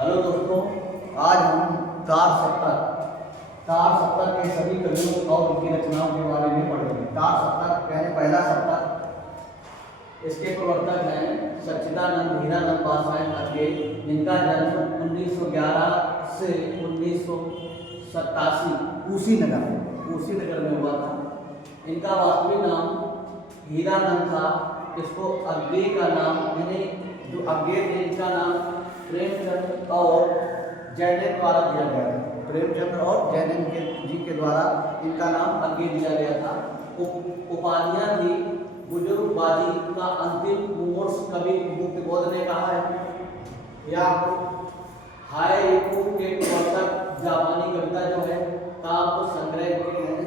Hello दोस्तों, आज हम तार सप्तक के सभी कवियों और उनकी रचनाओं के बारे में पढ़ेंगे। तार सप्तक यानी पहला सप्तक, इसके प्रवर्तक हैं सच्चिदानंद हीरानंद पासवान अज्ञे, जिनका जन्म 1911 से 1987 कुशीनगर में हुआ था। इनका वास्तविक नाम हीरानंद था। इसको अज्ञे का नाम यानी जो अज्ञे थे, इनका नाम प्रेमचंद और जैनन द्वारा दिया गया था। प्रेमचंद और जैनन जी के द्वारा इनका नाम अज्ञे दिया गया था। उपाधियां थी बुजुर्गबाजी का अंतिम मुमूर्ष कवि मुक्तिबोध ने कहा है, या हाय रिपु के प्रवर्तक जापानी कविता जो है काव्य संग्रह के हैं।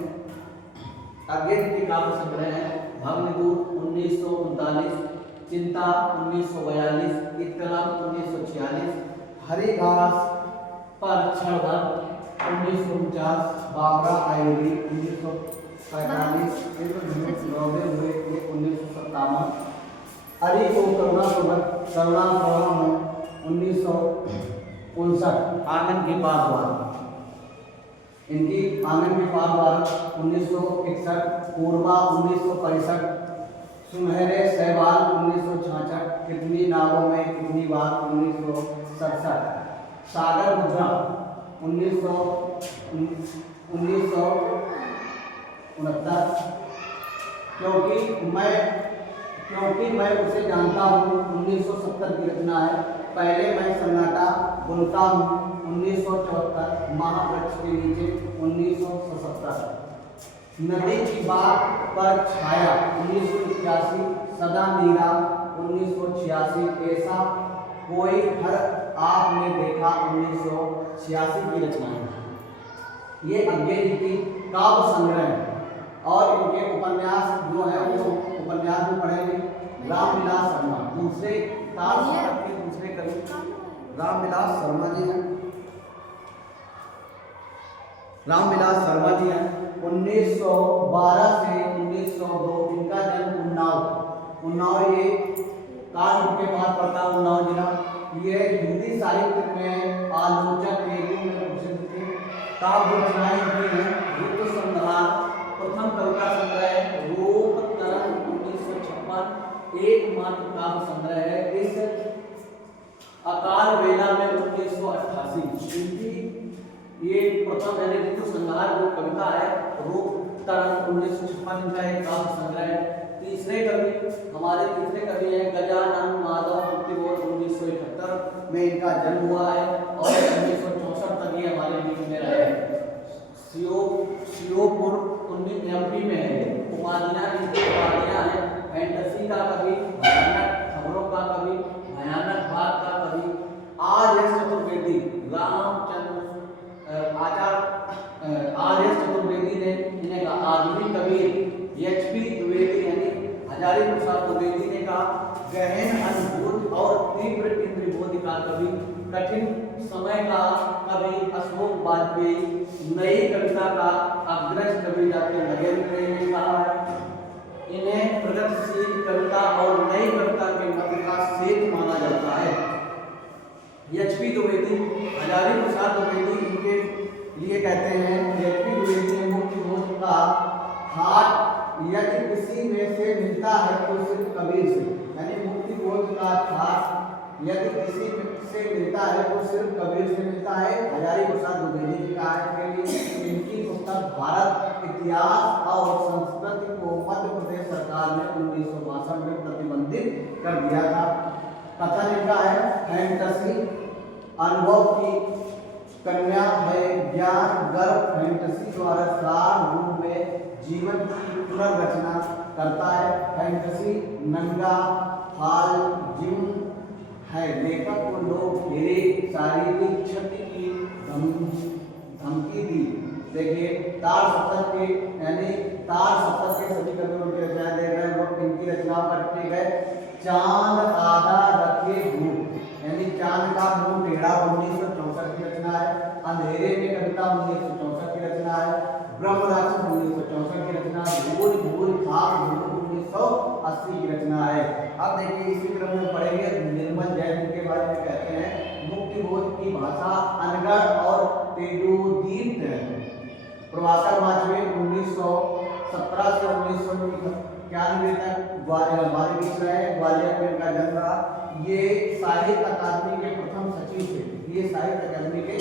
अज्ञे के काव्य संग्रह है भग्नदूत 1939, चिंता 1942, इत्कलम 1946, हरी घास पर क्षणभर 1949, बाबरा आयुर्वेदी 1945, रोदे हुए 1957, अरे को करुणा में 1959, आंगन के पास वार इनकी आंगन के पास वार 1961, पूर्वा 1965, सुनहरे सहवाल 1966, कितनी नावों में कितनी बार 1967, सागर मुद्रा 1969, क्योंकि मैं उसे जानता हूँ 1970 की रचना है। पहले मैं सन्नाटा बुनता हूँ 1974, महावृक्ष के नीचे 1977, नदी की बात पर छाया 1981, सदा नीरा 1986, ऐसा कोई घर आपने देखा 1986 की रचना है। ये अज्ञे जी की काव्य संग्रह है। और इनके उपन्यास जो है वो उपन्यास में पढ़ेंगे रामविलास शर्मा, दूसरे तार सप्तक के दूसरे कवि रामविलास शर्मा जी हैं। रामविलास शर्मा जी हैं 1912 से 1902। इनका जन्म उन्नाव ये कानपुर के पास पड़ता है, उन्नाव जिला। ये हिंदी साहित्य में आलोचक के रूप में प्रसिद्ध थे। काव्य रचनाएं की हैं ऋतु संहार, प्रथम कविता संग्रह रूप तरंग 1956 एकमात्र काव्य संग्रह है। इस अकाल बेला में 1988 इनकी ये प्रथम यानी ऋतु संहार जो कविता है, रूप तरंग 1956 इनका एक काव्य संग्रह है। हमारे तीसरे कवि हैं गजानन माधव मुक्तिबोध 1971 में इनका जन्म हुआ है और 1964 तक ये हमारे बीच में रहे। श्योपुर 19 MP में है। उपाधियां हैं फैंटेसी का कवि, भयानक खबरों का कवि, भयानक बात का कवि, RS चतुर्वेदी RS चतुर्वेदी ने इन्हें कहा आधुनिक कबीर। HP द्विवेदी यानी हजारी प्रसाद द्विवेदी ने कहा गहन अनुभूत और तीव्र इंद्रियबोध का कवि। कठिन समय का कवि अशोक वाजपेयी, नई कविता का अग्रज कवि डॉक्टर नगेंद्र ने कहा है। इन्हें प्रगतिशील कविता और नई कविता के मध्य का सेतु माना जाता है। HP द्विवेदी, हजारी प्रसाद द्विवेदी इनके लिए कहते हैं HP द्विवेदी ने मुक्तिबोध का हाथ यदि किसी में से मिलता है तो सिर्फ कबीर से, यानी मुक्तिबोध का हाथ यदि किसी से मिलता है तो सिर्फ कबीर से मिलता है। हजारी प्रसाद द्विवेदी जी का के लिए इनकी पुस्तक भारत इतिहास और संस्कृति को मध्य प्रदेश सरकार ने 1962 में प्रतिबंधित कर दिया था। कथन इनका है फैंटेसी अनुभव की कन्या है, ज्ञान गर्भ फैंटेसी द्वारा सार रूप में जीवन की पुनर्रचना करता है। फैंटेसी नंगा फाल जिम है, लेखक को लोग घेरे, शारीरिक क्षति की धमकी दी। देखिए तार सप्तक के यानी तार सप्तक के सभी कवियों की रचनाएं दे रहे हैं। इनकी रचनाओं करते गए चांद आधा रखे धूप, यानी चांद का मुंह टेढ़ा 1964 की रचना है। अंधेरे में कविता 1964 की रचना है। ब्रह्म राक्षस 1964 की रचना है। भूल भूल खाक 1980 की रचना है। अब देखिए इसी क्रम में पढ़ेंगे निर्मल जैन के बारे में कहते हैं मुक्तिबोध की भाषा अनगढ़ और तेजोदीप्त है। प्रभाकर माचवे 1917 से 1991 तक ग्वालियर में इनका जन्म रहा। ये साहित्य अकादमी के प्रथम सचिव थे। ये साहित्य अकादमी के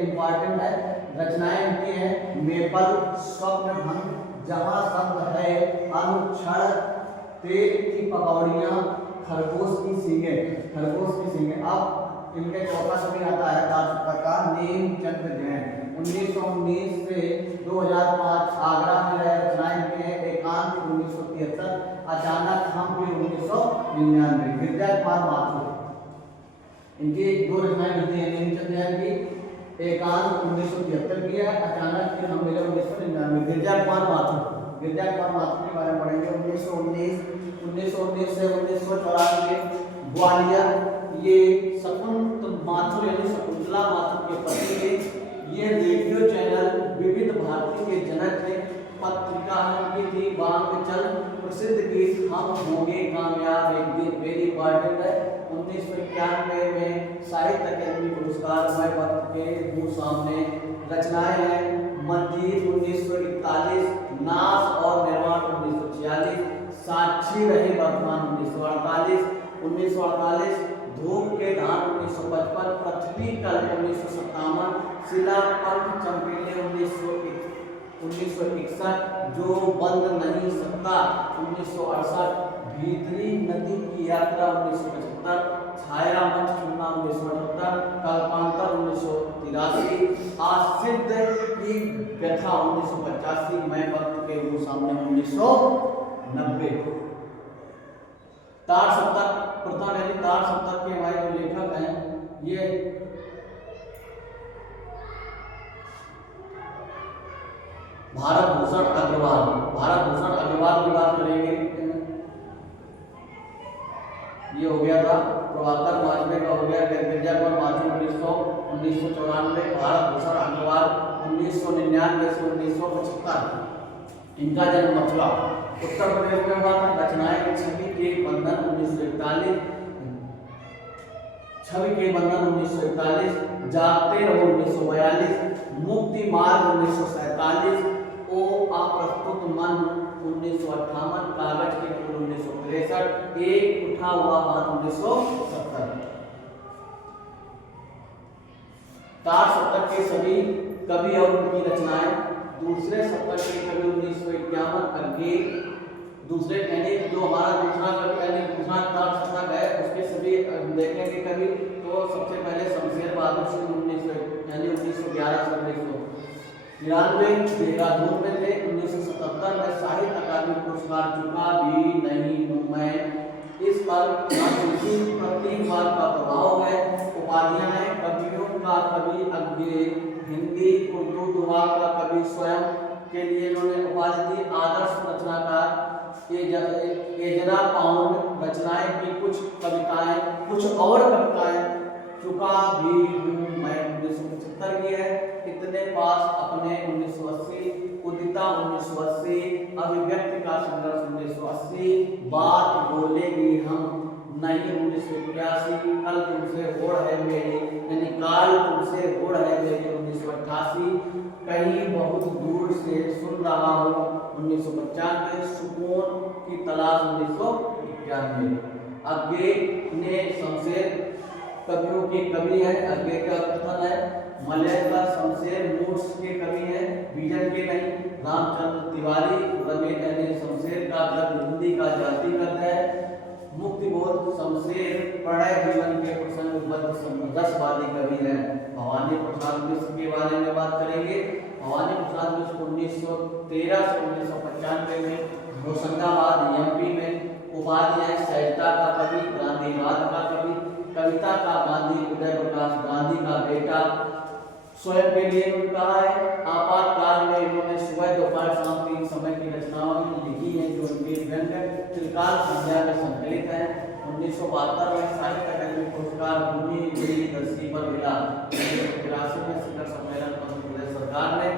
इम्पोर्टेंट है। रचनाएं इनकी हैं मेपल, स्वप्न भंग, जहां शब्द है, अनुक्षण, तेल की पकौड़ियां, खरगोश की सींगें। अब इनके चौथा छवि आता है का नेमचंद जैन 1919 से 2005 आगरा में रहे। रचनाएं इनकी हैं एकांत 1973, अचानक हम फिर 1999। गिरजा कुमार माथुर इनकी दो रचनाएं मिलती हैं नेमचंद जैन की, एकांत 1973 की है, अचानक फिर हम मिले 1999। गिरजा कुमार माथुर के बारे में पढ़ेंगे। 1919 से 1994 ग्वालियर। ये शकुंतला माथुर यानी शकुंतला माथुर के पति थे। ये रेडियो चैनल विविध भारती के जनक थे। पत्रिका की थी बांगचल, प्रसिद्ध गीत हम होंगे कामयाब एक दिन, वेरी इंपॉर्टेंट है। 1991 में साहित्य अकादमी पुरस्कार मैं पत्र के मुंह सामने। रचनाएं हैं मंजीर 1941, नाश और निर्माण 1946, साक्षी रहे वर्तमान 1948, धूप के धान 1955, पृथ्वी तल 1957, शिला पंख चंपेले 1961, जो बंद नहीं सकता 1968, भीतरी नदी की यात्रा 1975, छाया मंच चुनना 1978, कल्पांतर 1983, आसिद्ध की व्यथा 1985, मैं वक्त के वो सामने 1990। तार सप्तक प्रधान यानी तार सप्तक के हमारे जो लेखक हैं ये भारत भूषण अग्रवाल की बात करेंगे। ये हो गया था प्रभाकर माचवे का हो गया। गिरजा कुमार माथुर 1994, भारत भूषण अग्रवाल 1999 से 1975। इनका जन्म मथुरा उत्तर प्रदेश में हुआ था। रचनाएं छवि के बंधन 1941, जागते रहो 1942, मुक्ति मार्ग 1947, ओ अप्रस्तुत मन 1958, कागज के फूल 1963, एक उठा हुआ हाथ 1970। तार सप्तक के सभी कवि और उनकी रचनाएं। दूसरे सप्तक के कवि 1951 अग्गे, दूसरे यानी जो हमारा दूसरा तार सप्तक है उसके सभी देखेंगे कवि तो सबसे पहले शमशेर बहादुर सिंह 1911 से 1993 देहरादून में थे। 1977 में साहित्य अकादमी पुरस्कार चुका भी नहीं हूं मैं, इस पर प्रतिवाद का प्रभाव है। उपाधियां हैं कवियों का कवि अग्गे, हिंदी उर्दू दुआ का कवि स्वयं के लिए इन्होंने उपाधि दी आदर्श रचनाकार। एजना पाउंड रचनाएं की कुछ और कविताएं चुका भी हूं मैं 1975 की है। इतने पास अपने 1980, उदिता 1980, अभिव्यक्ति का संघर्ष 1980, बात बोलेगी हम नहीं 1981, कल तुमसे होड़ है मेरी यानी काल तुमसे होड़ है मेरी 1988, कहीं बहुत दूर से सुन रहा हूँ 1995, सुकून की तलाश 1991। अग्गे ने शमशेर कवियों के कवि है। अग्गे का कथन है मलय का शमशेर मूर्स के कवि है, बीजन के नहीं। रामचंद्र तिवारी रमेश यानी शमशेर का गद्य हिंदी का जाति गद्य है। मुक्तिबोध शमशेर प्रणय जीवन के प्रसंग रसवादी कवि है। भवानी प्रसाद मिश्र के बारे में बात करेंगे। भवानी प्रसाद मिश्र 1913 से 1995 में होशंगाबाद एमपी में। उपाधि है सहजता का कवि, गांधीवाद का कवि, कविता का गांधी, उदय प्रकाश गांधी का बेटा। स्वयं के लिए उनका है आपातकाल में इन्होंने सुबह दोपहर शाम 3 समय की रचनाएं लिखी हैं जो उनके व्यंग्य त्रिकाल संध्या में संकलित है। 1972 में साहित्य अकादमी पुरस्कार भूमि देवी दर्शी पर मिला। 1983 में शिखर सम्मेलन मध्य प्रदेश सरकार ने।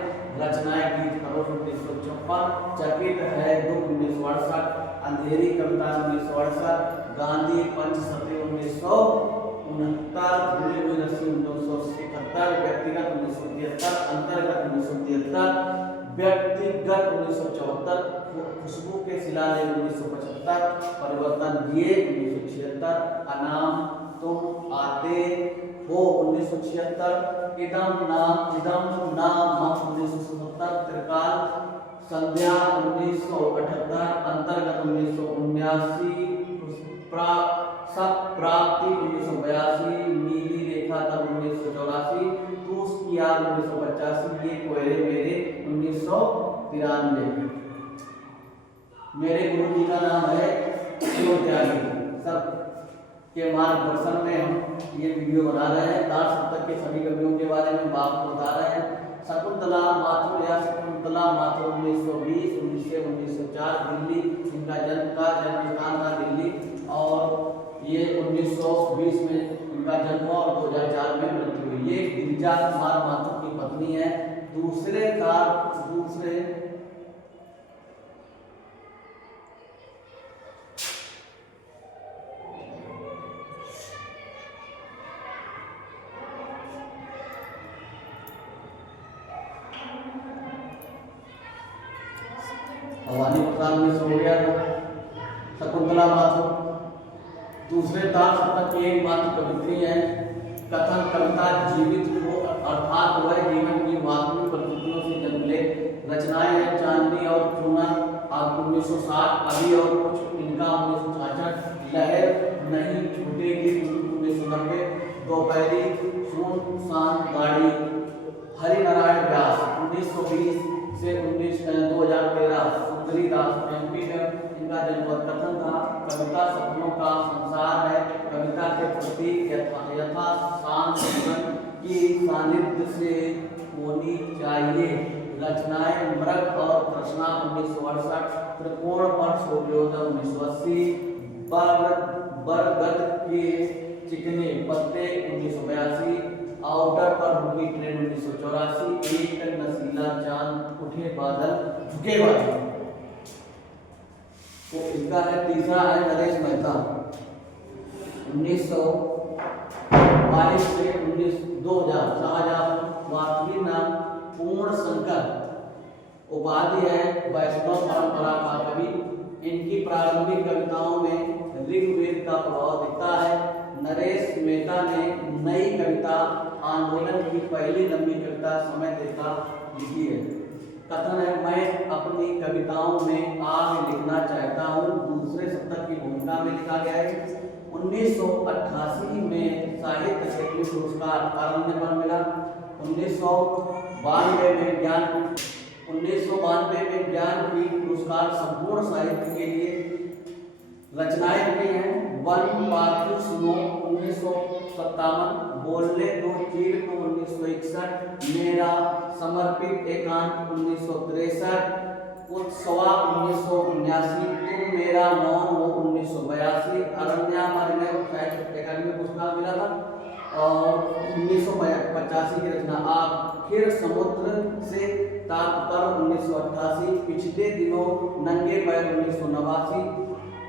रचनाएं गीत खरोश 1956, चकित है दुख 1968, अंधेरी कविता 1968, गांधी पंचशती 1969, भूले हुए नरसिंह विगत 1974, खुशबू के शिलालेख 1975, परिवर्तन दिए 1976, अनाम तुम आते हो 1976, इदम नाम 1977, त्रिकाल संध्या 1978, अंतर्गत 1979, प्राप्ति 1982, नीली रेखा तब 1984, तूस की आग 1985, ये कोयले मेरे 1993। मेरे गुरु जी का नाम है शिव त्यागी। सब के मार्गदर्शन में हम ये वीडियो बना रहे हैं। तार सप्तक के सभी कवियों के बारे में बात बता रहे हैं। शकुंतला माथुर या शकुंतला माथुर 1920 19 1904 दिल्ली, इनका जन्म स्थान था दिल्ली, और ये 1920 में इनका जन्म हुआ और 2004 में मृत्यु हुई। ये गिरिजा कुमार माथुर की पत्नी है। दूसरे भवानी प्रसाद में सो गया था शकुंतला माथुर। दूसरे तार सप्तक की एकमात्र कवित्री है। कथन कविता जीवित हो अर्थात वह जीवन की वास्तविक परिस्थितियों से जन्म ले। रचनाएं हैं चांदनी और चूना 1960, अभी और कुछ इनका 1966, लहर नहीं छूटेगी 1990, दोपहरी सुनसान गाड़ी हरिनारायण व्यास 1920 से 2013, सुंदरी दास MP में इनका जन्म। कथन था कविता सपनों का संसार है, कविता के प्रति यथा शांत जीवन की सानिध्य से होनी चाहिए। रचनाएं मृग और कृष्णा 1968, त्रिकोण पर सूर्योदय 1980, बरगद के चिकने पत्ते 1982, आउटर पर रुकी ट्रेन 1984, एक नसीला चांद उठे बादल झुके बादल। तो इसका है तीसरा है नरेश मेहता 1922 से 2000, शाहजहां वास्तविक नाम पूर्ण शंकर, उपाधि है वैष्णव परंपरा का कवि। इनकी प्रारंभिक कविताओं में ऋग्वेद का प्रभाव दिखता है। नरेश मेहता ने नई कविता आंदोलन की पहली लंबी कविता समय देखा लिखी है। कथन है मैं अपनी कविताओं में आग लिखना चाहता हूँ। दूसरे शतक की भूमिका में लिखा गया है। 1988 में साहित्य अकादमी पुरस्कार अरण्य पर मिला। 1992 में ज्ञानपीठ पुरस्कार संपूर्ण साहित्य के लिए। रचनाएं लिखी हैं वन पार्थिव स्नो 1957, बोलने दो चीड़ को 1961, मेरा समर्पित एकांत 1963, उत्सवा 1979, तुम मेरा मौन हो 1982, अरण्यामरण्य साहित्य अकादमी पुरस्कार मिला था। और 1985 की रचना आखिर समुद्र से तात्पर्य 1988, पिछले दिनों नंगे पैर 1989,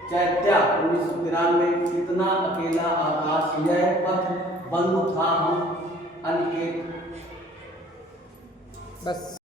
चैत्या 1993, कितना अकेला आकाश, यह पथ बंद था हम अनिकेत। बस।